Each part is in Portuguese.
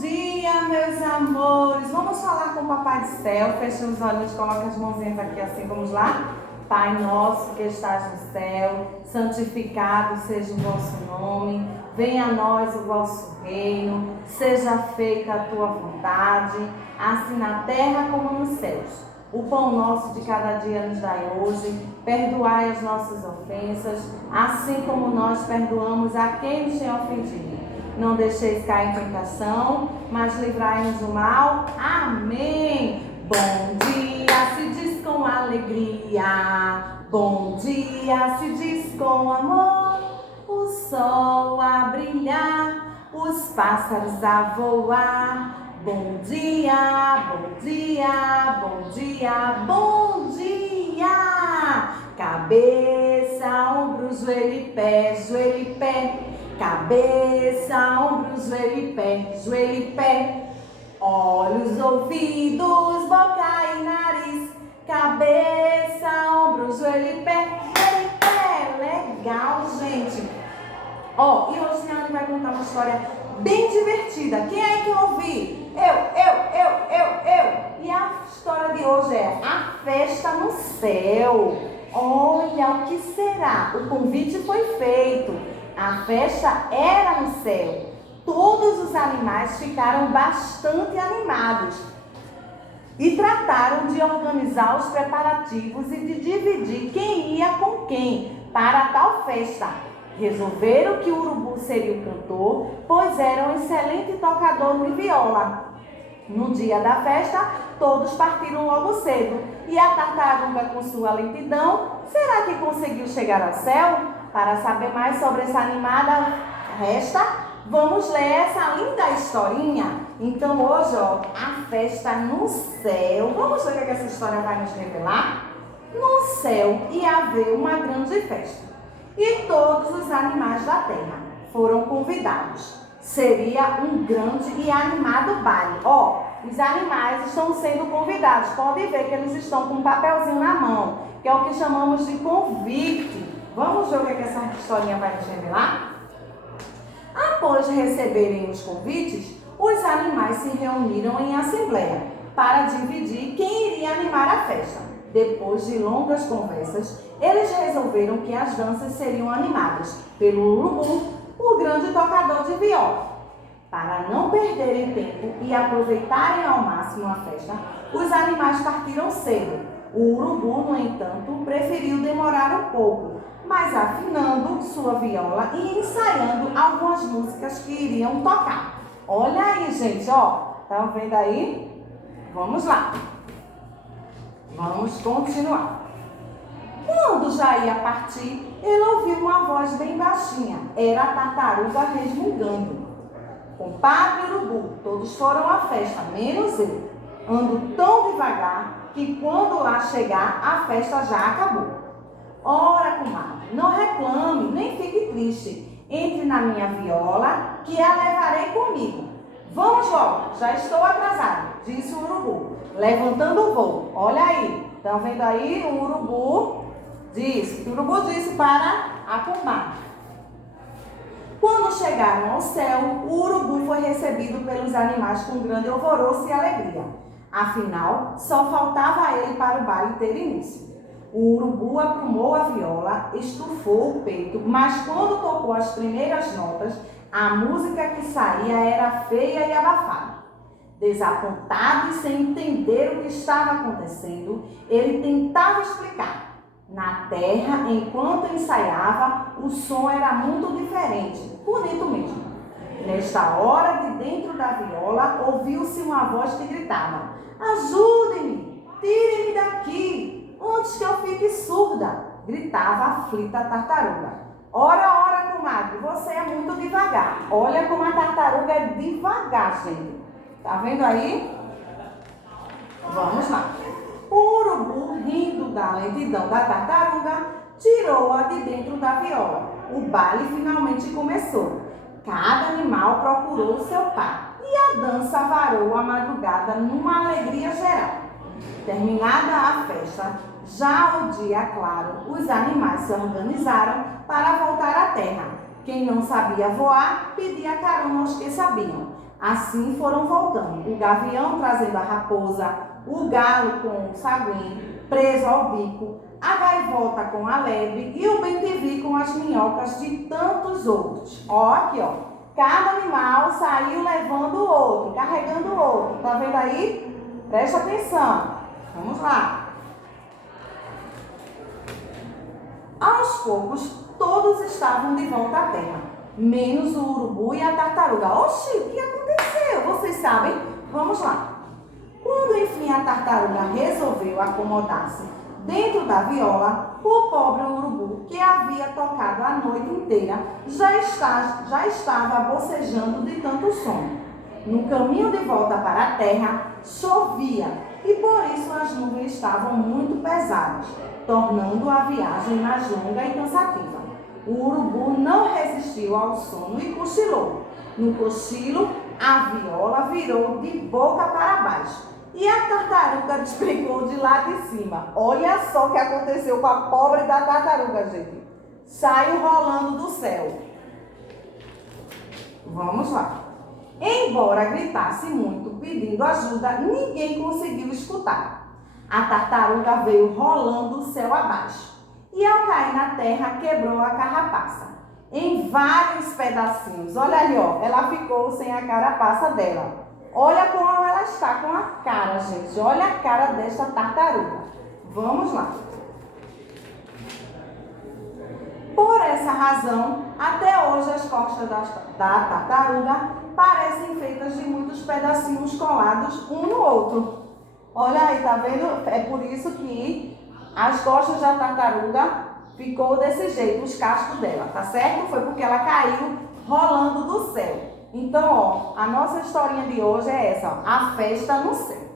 dia, meus amores. Vamos falar com o Papai do Céu. Fecha os olhos, coloca as mãozinhas aqui assim. Vamos lá? Pai nosso que estás no céu, santificado seja o vosso nome. Venha a nós o vosso reino. Seja feita a tua vontade, assim na terra como nos céus. O pão nosso de cada dia nos dai hoje. Perdoai as nossas ofensas, assim como nós perdoamos a quem nos tem ofendido. Não deixeis cair em tentação, mas livrai-nos do mal. Amém. Bom dia se diz com alegria. Bom dia se diz com amor. O sol a brilhar, os pássaros a voar. Bom dia, bom dia, bom dia, bom dia. Cabeça, ombro, joelho e pé. Cabeça, ombro, joelho e pé. Olhos, ouvidos, boca e nariz. Cabeça, ombro, joelho e pé. Legal, gente. E hoje a Ana vai contar uma história bem divertida. Quem é que ouvi? Eu. E a história de hoje é a festa no céu. Olha, o que será? O convite foi feito. A festa era no céu. Todos os animais ficaram bastante animados e trataram de organizar os preparativos e de dividir quem ia com quem para tal festa. Resolveram que o urubu seria o cantor, pois era um excelente tocador de viola. No dia da festa, todos partiram logo cedo. E a tartaruga, com sua lentidão, será que conseguiu chegar ao céu? Para saber mais sobre essa animada festa, vamos ler essa linda historinha. Então hoje, a festa no céu. Vamos ver o que essa história vai nos revelar? No céu ia haver uma grande festa. E todos os animais da terra foram convidados. Seria um grande e animado baile. Os animais estão sendo convidados. Pode ver que eles estão com um papelzinho na mão, que é o que chamamos de convite. Vamos ver o que essa historinha vai nos revelar? Após receberem os convites, os animais se reuniram em assembleia para dividir quem iria animar a festa. Depois de longas conversas, eles resolveram que as danças seriam animadas pelo urubu, o grande tocador de viola. Para não perderem tempo e aproveitarem ao máximo a festa, os animais partiram cedo. O urubu, no entanto, preferiu demorar um pouco, mas afinando sua viola e ensaiando algumas músicas que iriam tocar. Olha aí, gente, Estão vendo aí? Vamos lá. Vamos continuar. Quando já ia partir, ele ouviu uma voz bem baixinha. Era a tartaruga resmungando. Compadre urubu, todos foram à festa, menos eu. Ando tão devagar que quando lá chegar, a festa já acabou. Ora, comadre, não reclame, nem fique triste. Entre na minha viola, que a levarei comigo. Vamos logo, já estou atrasado, disse o urubu, levantando o voo. Olha aí, estão vendo aí? O urubu disse para a comadre. Quando chegaram ao céu, o urubu foi recebido pelos animais com grande alvoroço e alegria. Afinal, só faltava a ele para o baile ter início. O urubu aprumou a viola, estufou o peito, mas quando tocou as primeiras notas, a música que saía era feia e abafada. Desapontado e sem entender o que estava acontecendo, ele tentava explicar. Na terra, enquanto ensaiava, o som era muito diferente, bonito mesmo. Nesta hora, de dentro da viola, ouviu-se uma voz que gritava: ajude-me, tirem-me daqui, antes que eu fique surda, gritava a aflita tartaruga. Ora, comadre, você é muito devagar. Olha como a tartaruga é devagar, gente. Tá vendo aí? Vamos lá. O urubu, rindo da lentidão da tartaruga, tirou-a de dentro da viola. O baile finalmente começou. Cada animal procurou seu par e a dança varou a madrugada numa alegria geral. Terminada a festa, já o dia claro, os animais se organizaram para voltar à terra. Quem não sabia voar, pedia carona aos que sabiam. Assim foram voltando, o gavião trazendo a raposa, o galo com o saguim preso ao bico, a gaivota com a lebre e o bem-te-vi com as minhocas de tantos outros. Ó, aqui, ó. Cada animal saiu levando o outro, carregando o outro. Tá vendo aí? Preste atenção. Vamos lá. Aos poucos, todos estavam de volta à terra, menos o urubu e a tartaruga. Oxi, o que aconteceu? Vocês sabem? Vamos lá. Quando, enfim, a tartaruga resolveu acomodar-se dentro da viola, o pobre urubu, que havia tocado a noite inteira, já estava bocejando de tanto sono. No caminho de volta para a terra, chovia e por isso as nuvens estavam muito pesadas, tornando a viagem mais longa e cansativa. O urubu não resistiu ao sono e cochilou. No cochilo, a viola virou de boca para baixo e a tartaruga despencou de lá de cima. Olha só o que aconteceu com a pobre da tartaruga, gente. Saiu rolando do céu. Vamos lá. Embora gritasse muito pedindo ajuda, ninguém conseguiu escutar. A tartaruga veio rolando o céu abaixo e ao cair na terra quebrou a carapaça em vários pedacinhos. Olha ali, ó, ela ficou sem a carapaça dela. Olha como ela está com a cara, gente. Olha a cara desta tartaruga. Vamos lá. Por essa razão, até hoje as costas da tartaruga parecem feitas de muitos pedacinhos colados um no outro. Olha aí, tá vendo? É por isso que as costas da tartaruga ficou desse jeito, os cascos dela, tá certo? Foi porque ela caiu rolando do céu. Então, ó, a nossa historinha de hoje é essa, ó, a festa no céu,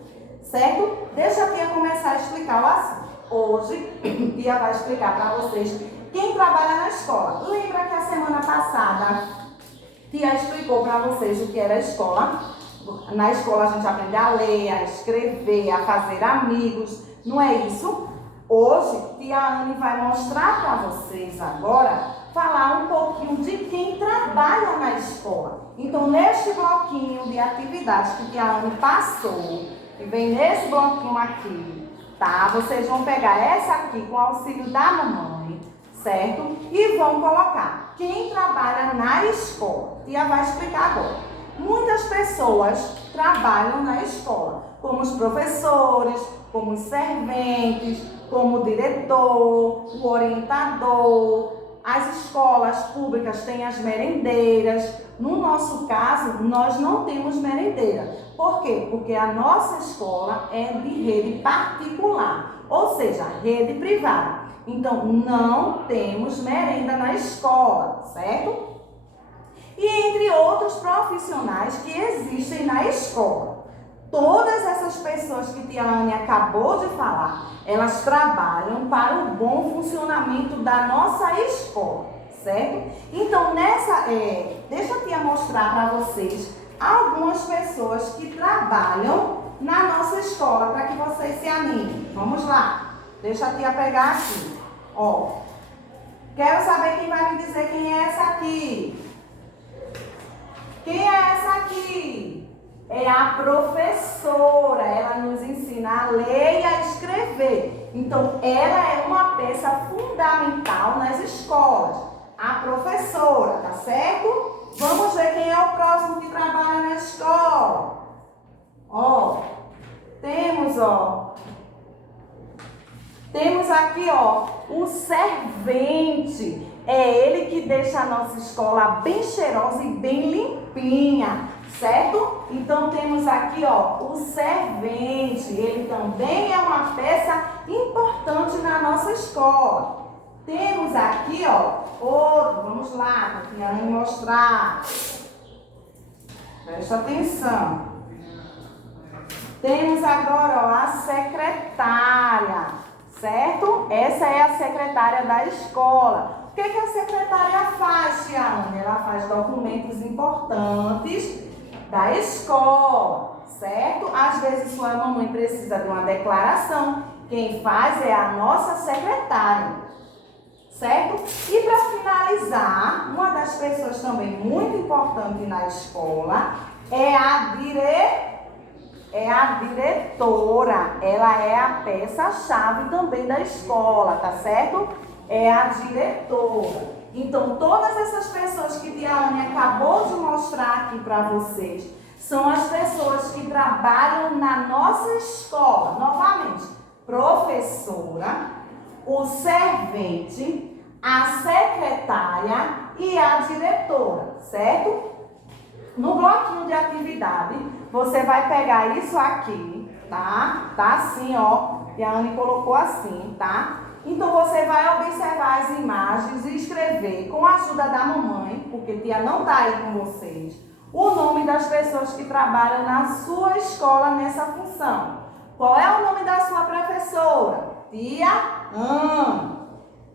certo? Deixa a tia começar a explicar o assunto. Hoje, a tia vai explicar para vocês quem trabalha na escola. Lembra que a semana passada, a tia explicou para vocês o que era a escola? Na escola a gente aprende a ler, a escrever, a fazer amigos, não é isso? Hoje, tia Anne vai mostrar para vocês agora, falar um pouquinho de quem trabalha na escola. Então, neste bloquinho de atividades que tia Anne passou, que vem nesse bloquinho aqui, tá? Vocês vão pegar essa aqui com o auxílio da mamãe, certo? E vão colocar quem trabalha na escola. Tia vai explicar agora. Muitas pessoas trabalham na escola, como os professores, como os serventes, como o diretor, o orientador. As escolas públicas têm as merendeiras. No nosso caso, nós não temos merendeira. Por quê? Porque a nossa escola é de rede particular, ou seja, rede privada. Então, não temos merenda na escola, certo? E entre outros profissionais que existem na escola. Todas essas pessoas que tia Anne acabou de falar, elas trabalham para o bom funcionamento da nossa escola, certo? Então, deixa a tia mostrar para vocês algumas pessoas que trabalham na nossa escola, para que vocês se animem. Vamos lá, deixa a tia pegar aqui. Ó, quero saber quem vai me dizer quem é essa aqui. Quem é essa aqui? É a professora, ela nos ensina a ler e a escrever. Então, ela é uma peça fundamental nas escolas. A professora, tá certo? Vamos ver quem é o próximo que trabalha na escola. Ó, temos aqui, ó, o servente. É ele que deixa a nossa escola bem cheirosa e bem limpinha, certo? Então, temos aqui, ó, o servente. Ele também é uma peça importante na nossa escola. Temos aqui, ó, outro. Vamos lá, para a Anne mostrar. Presta atenção. Temos agora, ó, a secretária, certo? Essa é a secretária da escola. O que a secretária faz, tia Anne? Ela faz documentos importantes da escola, certo? Às vezes sua mamãe precisa de uma declaração. Quem faz é a nossa secretária, certo? E para finalizar, uma das pessoas também muito importante na escola é a diretora. Ela é a peça-chave também da escola, tá certo? É a diretora. Então, todas essas pessoas que Tia Anne acabou de mostrar aqui para vocês são as pessoas que trabalham na nossa escola. Novamente, professora, o servente, a secretária e a diretora, certo? No bloquinho de atividade, você vai pegar isso aqui, tá? Tá assim, ó. E a Anne colocou assim, tá? Então, você vai observar as imagens e escrever, com a ajuda da mamãe, porque tia não tá aí com vocês, o nome das pessoas que trabalham na sua escola nessa função. Qual é o nome da sua professora? Tia Anne.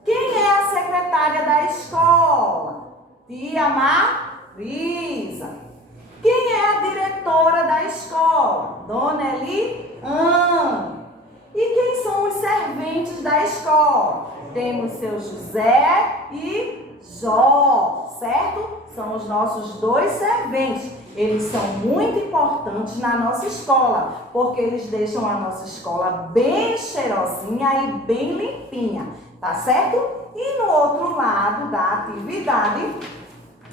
Quem é a secretária da escola? Tia Marisa. Quem é a diretora da escola? Dona Eliane. E quem são os serventes da escola? Temos seu José e Jó, certo? São os nossos dois serventes. Eles são muito importantes na nossa escola, porque eles deixam a nossa escola bem cheirosinha e bem limpinha, tá certo? E no outro lado da atividade,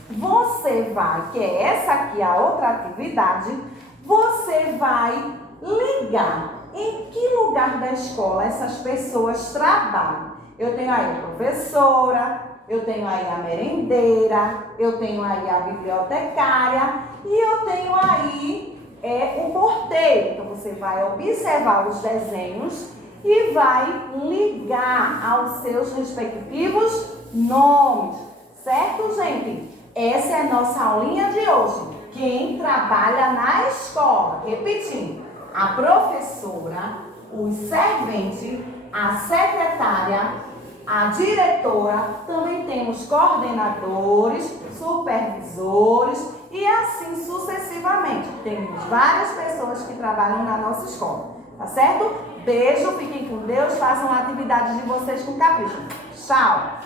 você vai, que é essa aqui a outra atividade, você vai ligar em que lugar da escola essas pessoas trabalham. Eu tenho aí a professora, eu tenho aí a merendeira, eu tenho aí a bibliotecária e eu tenho aí o porteiro. Então, você vai observar os desenhos e vai ligar aos seus respectivos nomes. Certo, gente? Essa é a nossa aulinha de hoje. Quem trabalha na escola. Repetindo. A professora, o servente, a secretária, a diretora, também temos coordenadores, supervisores e assim sucessivamente. Temos várias pessoas que trabalham na nossa escola, tá certo? Beijo, fiquem com Deus, façam a atividade de vocês com capricho. Tchau!